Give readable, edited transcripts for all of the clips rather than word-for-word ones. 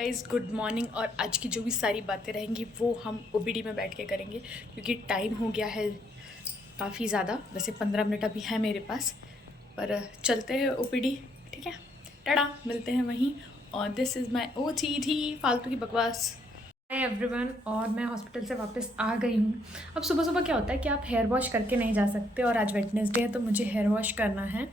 Guys good morning. और आज की जो भी सारी बातें रहेंगी वो हम ओपीडी में बैठ के करेंगे क्योंकि टाइम हो गया है काफ़ी ज़्यादा। वैसे 15 मिनट अभी है मेरे पास, पर चलते हैं ओपीडी। ठीक है, टाटा, मिलते हैं वहीं। और दिस इज़ माई OTD, फालतू की बकवास। हाय एवरीवन, और मैं हॉस्पिटल से वापस आ गई हूँ। अब सुबह सुबह क्या होता है कि आप हेयर वॉश करके नहीं जा सकते, और आज वेडनेसडे है तो मुझे हेयर वॉश करना है,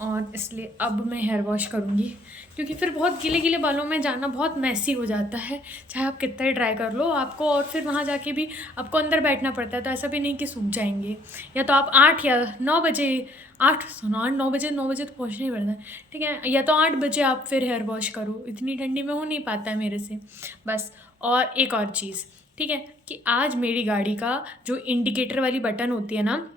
और इसलिए अब मैं हेयर वॉश करूँगी क्योंकि फिर बहुत गीले गीले बालों में जाना बहुत मैसी हो जाता है। चाहे आप कितना ही ट्राई कर लो आपको, और फिर वहाँ जाके भी आपको अंदर बैठना पड़ता है, तो ऐसा भी नहीं कि सूख जाएंगे। या तो आप 8 या 9 बजे, 9 बजे तो पहुँचना ही पड़ता है, ठीक है, या तो 8 बजे आप फिर हेयर वॉश करो। इतनी ठंडी में हो नहीं पाता है मेरे से बस। और एक और चीज़, ठीक है, कि आज मेरी गाड़ी का जो इंडिकेटर वाली बटन होती है ना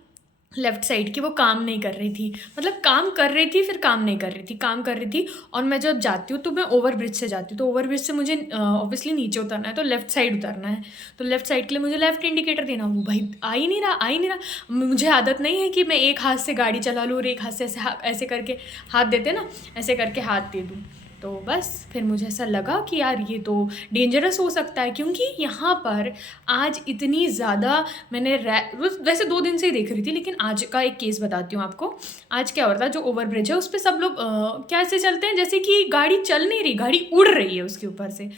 लेफ़्ट साइड की, वो काम नहीं कर रही थी। मतलब काम कर रही थी फिर काम नहीं कर रही थी, काम कर रही थी। और मैं जब जाती हूँ तो मैं ओवर ब्रिज से जाती हूँ, तो ओवर ब्रिज से मुझे ऑब्वियसली नीचे उतरना है, तो लेफ़्ट साइड उतरना है। तो लेफ़्ट साइड के लिए मुझे लेफ़्ट इंडिकेटर देना, वो भाई आ ही नहीं रहा, आ ही नहीं रहा। मुझे आदत नहीं है कि मैं एक हाथ से गाड़ी चला लूँ और एक हाथ से ऐसे करके हाथ देते ना, ऐसे करके हाथ दे दूँ। तो बस फिर मुझे ऐसा लगा कि यार ये तो डेंजरस हो सकता है, क्योंकि यहाँ पर आज इतनी ज़्यादा मैंने वैसे 2 दिन से ही देख रही थी, लेकिन आज का एक केस बताती हूँ आपको। आज क्या हो रहा था, जो ओवर ब्रिज है उस पर सब लोग क्या ऐसे चलते हैं जैसे कि गाड़ी चल नहीं रही, गाड़ी उड़ रही है उसके ऊपर से।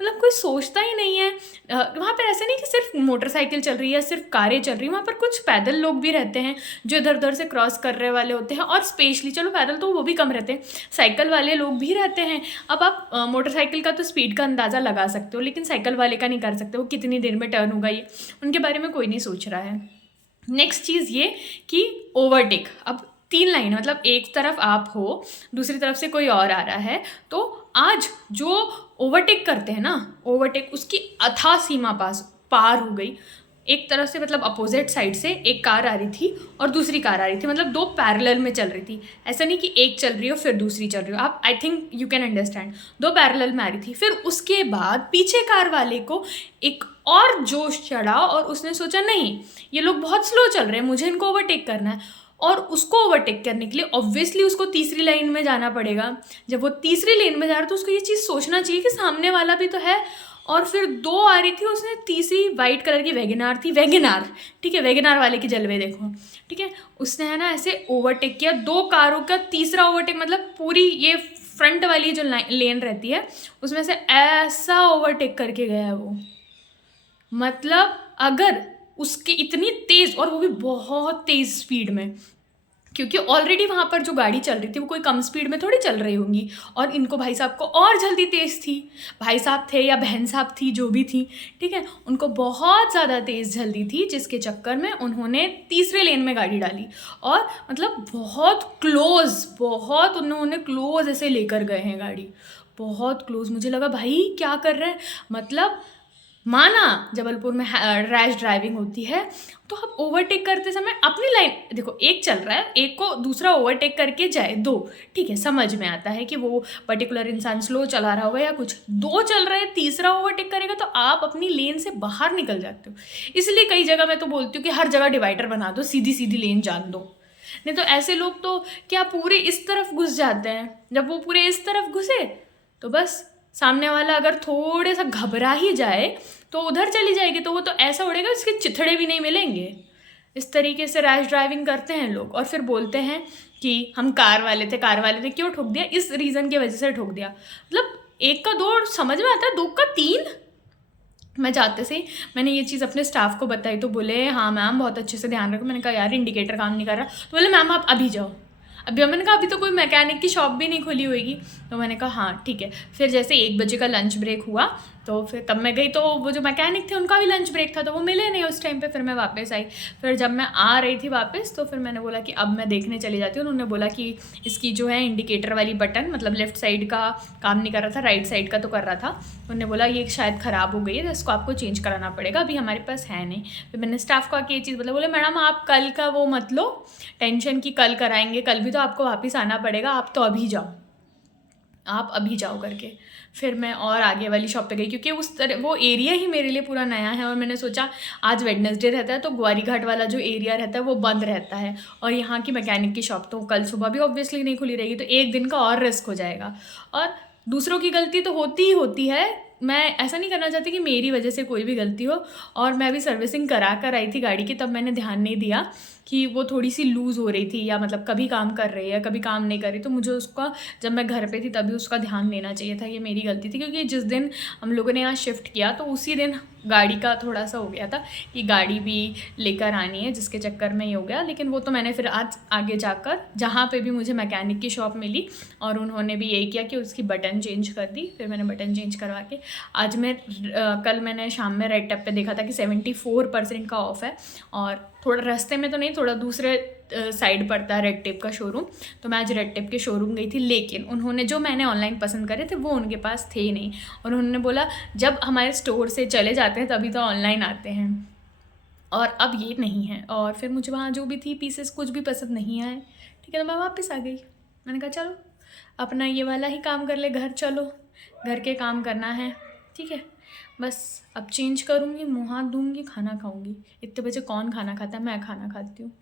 मतलब कोई सोचता ही नहीं है। वहाँ पर ऐसा नहीं कि सिर्फ मोटरसाइकिल चल रही है, सिर्फ कारें चल रही हैं, वहाँ पर कुछ पैदल लोग भी रहते हैं जो इधर उधर से क्रॉस कर रहे वाले होते हैं। और स्पेशली चलो पैदल तो वो भी कम रहते हैं, साइकिल वाले लोग भी रहते हैं। अब आप मोटरसाइकिल का तो स्पीड का अंदाज़ा लगा सकते हो, लेकिन साइकिल वाले का नहीं कर सकते, वो कितनी देर में टर्न होगा ये उनके बारे में कोई नहीं सोच रहा है। नेक्स्ट चीज़ ये कि ओवरटेक, अब 3 लाइन, मतलब एक तरफ आप हो, दूसरी तरफ से कोई और आ रहा है, तो आज जो ओवरटेक करते हैं ना, ओवरटेक उसकी अथाह सीमा पार हो गई। एक तरफ से मतलब अपोजिट साइड से एक कार आ रही थी और दूसरी कार आ रही थी, मतलब 2 पैरेलल में चल रही थी। ऐसा नहीं कि एक चल रही हो फिर दूसरी चल रही हो, आप I think you can understand. 2 parallel में आ रही थी, फिर उसके बाद पीछे कार वाले को एक और जोश चढ़ा और उसने सोचा नहीं ये लोग बहुत स्लो चल रहे हैं, मुझे इनको ओवरटेक करना है। और उसको ओवरटेक करने के लिए ऑब्वियसली उसको तीसरी लाइन में जाना पड़ेगा। जब वो तीसरी लेन में जा रहा है तो उसको ये चीज़ सोचना चाहिए कि सामने वाला भी तो है। और फिर 2 आ रही थी, उसने तीसरी वाइट कलर की वैगनार थी, वैगनार, ठीक है, वैगनार वाले की जलवे देखो, ठीक है, उसने है ना ऐसे ओवरटेक किया 2 कारों का। तीसरा ओवरटेक मतलब पूरी ये फ्रंट वाली जो लेन रहती है उसमें से ऐसा ओवरटेक करके गया है वो। मतलब अगर उसके इतनी तेज़, और वो भी बहुत तेज़ स्पीड में, क्योंकि ऑलरेडी वहाँ पर जो गाड़ी चल रही थी वो कोई कम स्पीड में थोड़ी चल रही होंगी, और इनको भाई साहब को और जल्दी तेज़ थी। भाई साहब थे या बहन साहब थी, जो भी थी, ठीक है, उनको बहुत ज़्यादा तेज़ जल्दी थी, जिसके चक्कर में उन्होंने तीसरे लेन में गाड़ी डाली। और मतलब बहुत उन्होंने क्लोज ऐसे लेकर गए हैं गाड़ी, बहुत क्लोज। मुझे लगा भाई क्या कर रहे हैं, मतलब माना जबलपुर में रैश ड्राइविंग होती है तो आप ओवरटेक करते समय अपनी लाइन देखो, एक चल रहा है, एक को दूसरा ओवरटेक करके जाए, 2, ठीक है, समझ में आता है कि वो पर्टिकुलर इंसान स्लो चला रहा होगा या कुछ। 2 चल रहे हैं, तीसरा ओवरटेक करेगा तो आप अपनी लेन से बाहर निकल जाते हो। इसलिए कई जगह मैं तो बोलती हूँ कि हर जगह डिवाइडर बना दो, सीधी सीधी लेन जान दो। नहीं तो ऐसे लोग तो क्या पूरे इस तरफ घुस जाते हैं, जब वो पूरे इस तरफ घुसे तो बस सामने वाला अगर थोड़े सा घबरा ही जाए तो उधर चली जाएगी, तो वो तो ऐसा उड़ेगा इसके चिथड़े भी नहीं मिलेंगे। इस तरीके से रैश ड्राइविंग करते हैं लोग, और फिर बोलते हैं कि हम कार वाले थे, क्यों ठोक दिया, इस रीज़न की वजह से ठोक दिया। मतलब 1 का 2 समझ में आता है, 2 का 3। मैं जाते से ही मैंने ये चीज़ अपने स्टाफ को बताई, तो बोले हाँ मैम बहुत अच्छे से ध्यान रखो। मैंने कहा यार इंडिकेटर काम नहीं कर रहा, तो बोले मैम आप अभी जाओ। मैंने कहा अभी तो कोई मैकेनिक की शॉप भी नहीं खुली होगी, तो मैंने कहा हाँ ठीक है। फिर जैसे 1 बजे का लंच ब्रेक हुआ तो फिर तब मैं गई, तो वो जो मैकेनिक थे उनका भी लंच ब्रेक था, तो वो मिले नहीं उस टाइम पे। फिर मैं वापस आई, फिर जब मैं आ रही थी वापस तो फिर मैंने बोला कि अब मैं देखने चली जाती हूँ। उन्होंने बोला कि इसकी जो है इंडिकेटर वाली बटन, मतलब लेफ़्ट साइड का काम नहीं कर रहा था, राइट साइड का तो कर रहा था। उन्होंने बोला ये शायद ख़राब हो गई है, तो इसको आपको चेंज कराना पड़ेगा, अभी हमारे पास है नहीं। फिर मैंने स्टाफ को आके ये चीज़ बोले मैडम आप कल का वो मत लो टेंशन की, कल कराएंगे, कल भी तो आपको वापस आना पड़ेगा, आप तो अभी जाओ, आप अभी जाओ करके। फिर मैं और आगे वाली शॉप पे गई, क्योंकि उस तरह वो एरिया ही मेरे लिए पूरा नया है, और मैंने सोचा आज वेडनेसडे रहता है तो ग्वारी घाट वाला जो एरिया रहता है वो बंद रहता है, और यहाँ की मैकेनिक की शॉप तो कल सुबह भी ऑब्वियसली नहीं खुली रहेगी, तो एक दिन का और रिस्क हो जाएगा। और दूसरों की गलती तो होती ही होती है, मैं ऐसा नहीं करना चाहती कि मेरी वजह से कोई भी गलती हो। और मैं अभी सर्विसिंग करा कर आई थी गाड़ी की, तब मैंने ध्यान नहीं दिया कि वो थोड़ी सी लूज़ हो रही थी, या मतलब कभी काम कर रही है कभी काम नहीं कर रही, तो मुझे उसका, जब मैं घर पे थी तभी उसका ध्यान देना चाहिए था। ये मेरी गलती थी, क्योंकि जिस दिन हम लोगों ने यहाँ शिफ्ट किया तो उसी दिन गाड़ी का थोड़ा सा हो गया था कि गाड़ी भी लेकर आनी है, जिसके चक्कर में ये हो गया। लेकिन वो तो मैंने फिर आज आगे जाकर जहाँ पे भी मुझे मैकेनिक की शॉप मिली और उन्होंने भी यही किया कि उसकी बटन चेंज कर दी, फिर मैंने बटन चेंज करवा के आज मैं कल मैंने शाम में रेड टैप पे देखा था कि 74% का ऑफ़ है। और थोड़ा रास्ते में तो नहीं, थोड़ा दूसरे साइड पड़ता है रेड टेप का शोरूम, तो मैं आज रेड टेप के शोरूम गई थी। लेकिन उन्होंने जो मैंने ऑनलाइन पसंद करे थे वो उनके पास थे ही नहीं, और उन्होंने बोला जब हमारे स्टोर से चले जाते हैं तभी तो ऑनलाइन आते हैं, और अब ये नहीं है। और फिर मुझे वहाँ जो भी थी पीसेस कुछ भी पसंद नहीं आए, ठीक है, तो मैं वापस आ गई। मैंने कहा चलो अपना ये वाला ही काम कर ले, घर चलो, घर के काम करना है, ठीक है। बस अब चेंज करूँगी, मुँह हाथ धोऊँगी, खाना खाऊँगी। इतने बजे कौन खाना खाता है, मैं खाना खाती हूँ,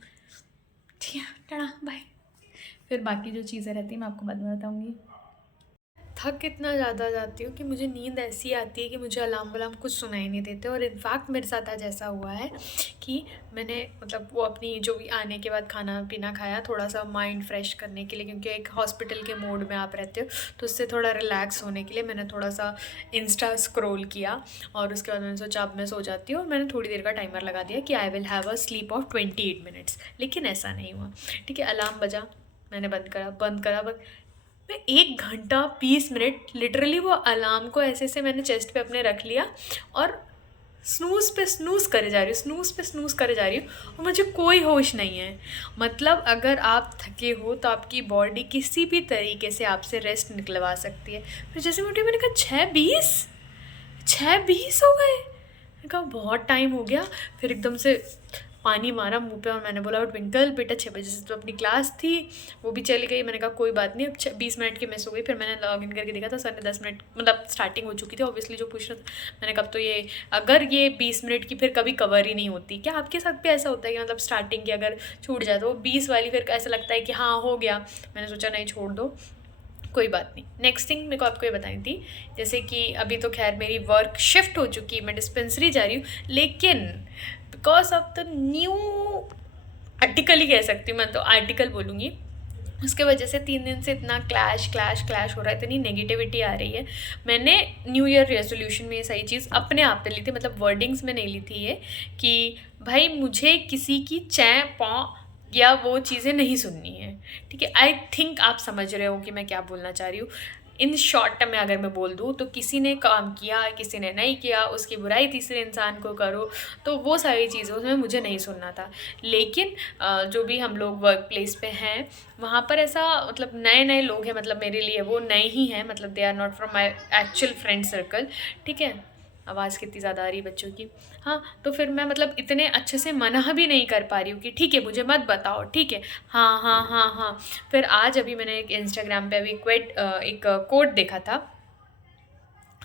ठीक है। Tata bye. फिर बाकी जो चीज़ें रहती हैं मैं आपको बाद में बताऊँगी। थक इतना ज़्यादा जाती हूँ कि मुझे नींद ऐसी आती है कि मुझे अलार्म वलार्म कुछ सुनाई नहीं देते। और इनफैक्ट मेरे साथ आज ऐसा हुआ है कि मैंने मतलब वो अपनी जो भी आने के बाद खाना पीना खाया, थोड़ा सा माइंड फ्रेश करने के लिए, क्योंकि एक हॉस्पिटल के मोड में आप रहते हो तो उससे थोड़ा रिलैक्स होने के लिए मैंने थोड़ा सा इंस्टा स्क्रॉल किया। और उसके बाद मैंने सोचा अब मैं सो जाती हूँ, और मैंने थोड़ी देर का टाइमर लगा दिया कि I will have a slip of 28 minutes. लेकिन ऐसा नहीं हुआ, ठीक है। अलार्म बजा, मैंने बंद करा मैं 1 घंटा 20 मिनट लिटरली वो अलार्म को ऐसे से मैंने चेस्ट पे अपने रख लिया और स्नूज़ पे स्नूज़ करे जा रही हूँ, स्नूज़ पे स्नूज़ करे जा रही हूँ, और मुझे कोई होश नहीं है। मतलब अगर आप थके हो तो आपकी बॉडी किसी भी तरीके से आपसे रेस्ट निकलवा सकती है। फिर जैसे मैं उठी, मैंने कहा 6:20 हो गए, मैंने कहा बहुत टाइम हो गया। फिर एकदम से पानी मारा मुंह पे और मैंने बोला ट्विंकल बेटा 6 बजे से तो अपनी क्लास थी, वो भी चली गई। मैंने कहा कोई बात नहीं, अब 20 मिनट की मिस हो गई। फिर मैंने लॉग इन करके देखा था सर ने 10 मिनट मतलब स्टार्टिंग हो चुकी थी ऑब्वियसली, जो पूछ रहा था। मैंने कहा तो ये अगर ये 20 मिनट की फिर कभी कवर ही नहीं होती क्या? आपके साथ भी ऐसा होता है कि मतलब स्टार्टिंग की अगर छूट जाए तो वो 20 वाली फिर ऐसा लगता है कि हाँ हो गया। मैंने सोचा नहीं छोड़ दो, कोई बात नहीं। नेक्स्ट थिंग मेरे को आपको ये बतानी थी, जैसे कि अभी तो खैर मेरी वर्क शिफ्ट हो चुकी है, मैं डिस्पेंसरी जा रही हूँ, लेकिन because of the new article ही कह सकती हूँ, मैं तो आर्टिकल बोलूँगी, उसके वजह से 3 दिन से इतना क्लैश हो रहा है, इतनी नेगेटिविटी आ रही है। मैंने न्यू ईयर रेजोल्यूशन में ये सही चीज़ अपने आप पे ली थी, मतलब वर्डिंग्स में नहीं ली थी ये, कि भाई मुझे किसी की चैं पौ या वो चीज़ें नहीं सुननी है, ठीक है। आई थिंक आप समझ रहे हो कि मैं क्या बोलना चाह रही हूँ। इन शॉर्ट में अगर मैं बोल दूँ तो किसी ने काम किया किसी ने नहीं किया, उसकी बुराई तीसरे इंसान को करो, तो वो सारी चीज़ें उसमें मुझे नहीं सुनना था। लेकिन जो भी हम लोग वर्क प्लेस पे हैं वहाँ पर ऐसा मतलब नए लोग हैं, मतलब मेरे लिए वो नए ही हैं, मतलब they are not from my actual friend circle, ठीक है। आवाज़ कितनी ज़्यादा आ रही है बच्चों की। हाँ, तो फिर मैं मतलब इतने अच्छे से मना भी नहीं कर पा रही हूँ कि ठीक है मुझे मत बताओ, ठीक है, हाँ हाँ हाँ हाँ। फिर आज अभी मैंने एक इंस्टाग्राम पे अभी एक कोट देखा था,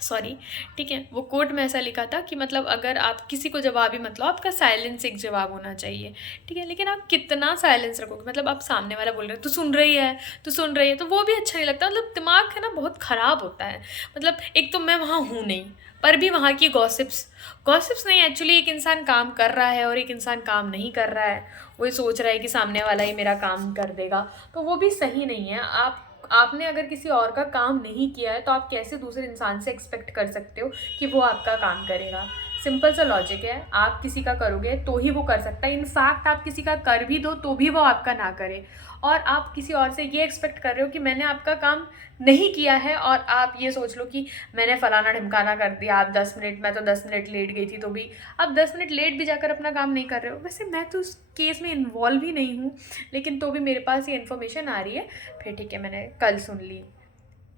सॉरी, ठीक है। वो कोट में ऐसा लिखा था कि मतलब अगर आप किसी को जवाब ही मत लो, आपका साइलेंस एक जवाब होना चाहिए, ठीक है। लेकिन आप कितना साइलेंस रखोगे, मतलब आप सामने वाला बोल रहे हो तो सुन रही है तो वो भी अच्छा नहीं लगता। मतलब दिमाग है ना बहुत ख़राब होता है। मतलब एक तो मैं वहाँ हूँ नहीं, पर भी वहाँ की गॉसिप्स नहीं, एक्चुअली एक इंसान काम कर रहा है और एक इंसान काम नहीं कर रहा है, वो ये सोच रहा है कि सामने वाला ही मेरा काम कर देगा, तो वो भी सही नहीं है। आपने अगर किसी और का काम नहीं किया है तो आप कैसे दूसरे इंसान से एक्सपेक्ट कर सकते हो कि वो आपका काम करेगा? सिंपल सा लॉजिक है, आप किसी का करोगे तो ही वो कर सकता है। इनफैक्ट आप किसी का कर भी दो तो भी वो आपका ना करे, और आप किसी और से ये एक्सपेक्ट कर रहे हो कि मैंने आपका काम नहीं किया है, और आप ये सोच लो कि मैंने फलाना ढिमकाना कर दिया, आप 10 मिनट, मैं तो 10 मिनट लेट गई थी तो भी आप 10 मिनट लेट भी जाकर अपना काम नहीं कर रहे हो। वैसे मैं तो उस केस में इन्वॉल्व ही नहीं हूँ, लेकिन तो भी मेरे पास ये इन्फॉर्मेशन आ रही है। फिर ठीक है, मैंने कल सुन ली,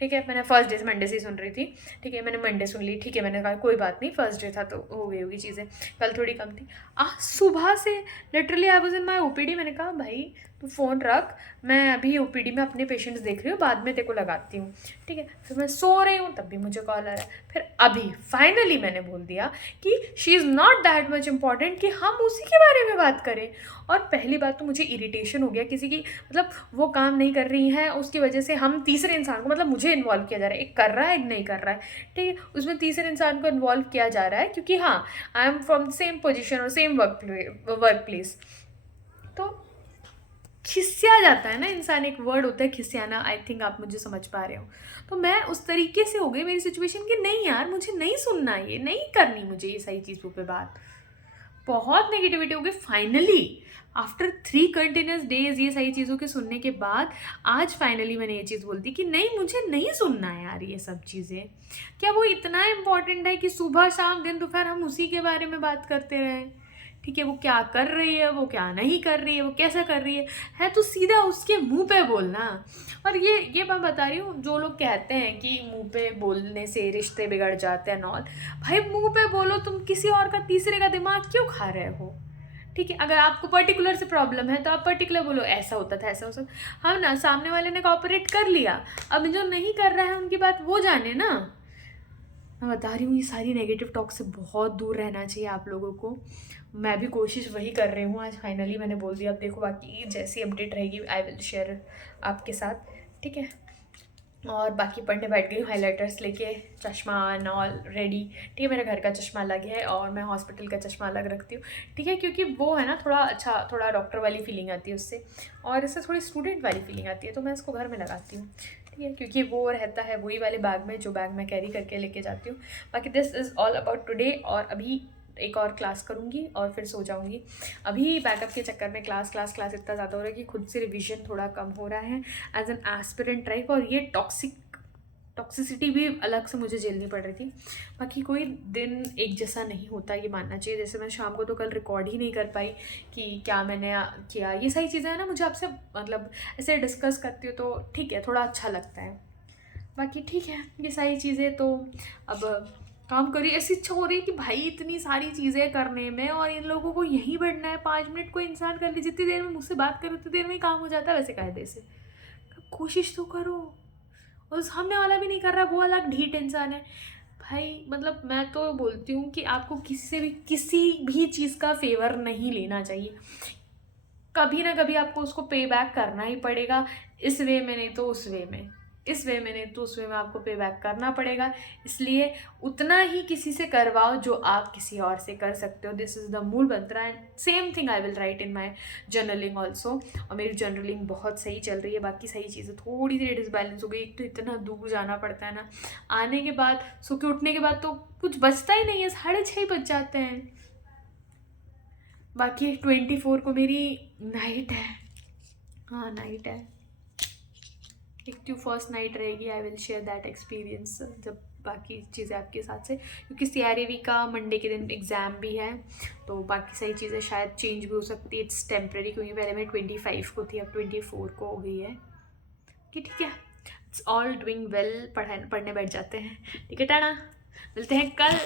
ठीक है। मैंने फर्स्ट डे से मंडे से ही सुन रही थी, ठीक है। मैंने मंडे सुन ली, ठीक है। मैंने कहा कोई बात नहीं, फर्स्ट डे था तो हो गई होगी चीज़ें, कल थोड़ी कम थी। आज सुबह से literally I was in my OPD. मैंने कहा भाई तू फ़ोन रख, मैं अभी ओपीडी में अपने पेशेंट्स देख रही हूँ, बाद में तेरे को लगाती हूँ, ठीक है। फिर मैं सो रही हूँ तब भी मुझे कॉल आ रहा है। फिर अभी फाइनली मैंने बोल दिया कि she is not that much important कि हम उसी के बारे में बात करें। और पहली बात तो मुझे इरिटेशन हो गया किसी की, मतलब वो काम नहीं कर रही है उसकी वजह से हम तीसरे इंसान को, मतलब मुझे इन्वॉल्व किया जा रहा है, एक कर रहा है एक नहीं कर रहा है, ठीक है, उसमें तीसरे इंसान को इन्वॉल्व किया जा रहा है क्योंकि हाँ I am from the same position और सेम वर्क प्लेस। तो खिसिया जाता है ना इंसान, एक वर्ड होता है खिसियाना, आई थिंक आप मुझे समझ पा रहे हो। तो मैं उस तरीके से हो गई मेरी सिचुएशन कि नहीं यार मुझे नहीं सुनना, ये नहीं करनी मुझे ये सही चीज़ों पे बात। बहुत नेगेटिविटी हो गई फाइनली आफ्टर 3 कंटिन्यूस डेज ये सही चीज़ों के सुनने के बाद। आज फाइनली मैंने ये चीज़ बोल दी कि नहीं मुझे नहीं सुनना है यार ये सब चीज़ें। क्या वो इतना इम्पोर्टेंट है कि सुबह शाम दिन दोपहर हम उसी के बारे में बात करते रहें? ठीक है, वो क्या कर रही है, वो क्या नहीं कर रही है, वो कैसा कर रही है तो सीधा उसके मुंह पे बोलना। और ये मैं बता रही हूँ, जो लोग कहते हैं कि मुंह पे बोलने से रिश्ते बिगड़ जाते हैं नॉल, भाई मुंह पे बोलो, तुम किसी और का तीसरे का दिमाग क्यों खा रहे हो? ठीक है, अगर आपको पर्टिकुलर से प्रॉब्लम है तो आप पर्टिकुलर बोलो ऐसा होता था ऐसा होता था। हाँ ना, सामने वाले ने कॉपरेट कर लिया, अब जो नहीं कर रहा है उनकी बात वो जाने ना। मैं बता रही हूँ ये सारी नेगेटिव टॉक से बहुत दूर रहना चाहिए आप लोगों को। मैं भी कोशिश वही कर रही हूँ, आज फाइनली मैंने बोल दिया। अब देखो बाकी जैसी अपडेट रहेगी आई विल शेयर आपके साथ, ठीक है। और बाकी पढ़ने बैठ गई हूँ, हाइलाइटर्स लेके, चश्मा एंड ऑल रेडी, ठीक है। मेरे घर का चश्मा अलग है और मैं हॉस्पिटल का चश्मा अलग रखती हूँ, ठीक है, क्योंकि वो है ना थोड़ा अच्छा, थोड़ा डॉक्टर वाली फीलिंग आती है उससे, और इससे थोड़ी स्टूडेंट वाली फीलिंग आती है, तो मैं इसको घर में लगाती हूँ, ठीक है, क्योंकि वो रहता है वही वाले बैग में जो बैग मैं कैरी करके लेके जाती हूँ। बाकी this is all about today, और अभी एक और क्लास करूँगी और फिर सो जाऊँगी। अभी बैकअप के चक्कर में क्लास इतना ज़्यादा हो रहा है कि खुद से रिवीजन थोड़ा कम हो रहा है एज एन एस्पिरेंट टाइप, और ये टॉक्सिसिटी भी अलग से मुझे झेलनी पड़ रही थी। बाकी कोई दिन एक जैसा नहीं होता, ये मानना चाहिए। जैसे मैं शाम को तो कल रिकॉर्ड ही नहीं कर पाई कि क्या मैंने किया, ये सारी चीज़ें हैं ना, मुझे आपसे मतलब ऐसे डिस्कस करती हूँ तो ठीक है, थोड़ा अच्छा लगता है। बाकी ठीक है, ये सारी चीज़ें तो अब काम करिए। ऐसी इच्छा हो रही है कि भाई इतनी सारी चीज़ें करने में और इन लोगों को यहीं बैठना है, 5 मिनट कोई इंसान कर ले, जितनी देर में मुझसे बात करो उतनी देर में ही काम हो जाता है वैसे कायदे से। कोशिश तो करो, और सामने वाला भी नहीं कर रहा, वो अलग ढीठ इंसान है भाई। मतलब मैं तो बोलती हूँ कि आपको किसी भी चीज़ का फेवर नहीं लेना चाहिए, कभी ना कभी आपको उसको पे बैक करना ही पड़ेगा, इस वे में नहीं तो उस वे में, इस वे में नहीं तो उस वे में आपको पे बैक करना पड़ेगा। इसलिए उतना ही किसी से करवाओ जो आप किसी और से कर सकते हो। दिस इज़ द मूल मंत्र, and same thing I will write in my journaling also. और मेरी जर्नलिंग बहुत सही चल रही है, बाकी सही चीज़ें थोड़ी सी डिसबैलेंस हो गई। एक तो इतना दूर जाना पड़ता है ना, आने के बाद सो के उठने के बाद तो कुछ बचता ही नहीं है, 6:30 बज जाते हैं। बाकी 24 को मेरी नाइट है, हाँ नाइट है, एक तो फर्स्ट नाइट रहेगी। I will share that experience जब बाकी चीज़ें आपके साथ से, क्योंकि CRAV का मंडे के दिन एग्ज़ाम भी है, तो बाकी सारी चीज़ें शायद चेंज भी हो सकती है। इट्स टेम्प्रेरी, क्योंकि पहले मैं 25 को थी, अब 24 को हो गई है कि ठीक है। इट्स ऑल डूइंग वेल, पढ़ने बैठ जाते हैं, ठीक है, टाटा, मिलते हैं कल।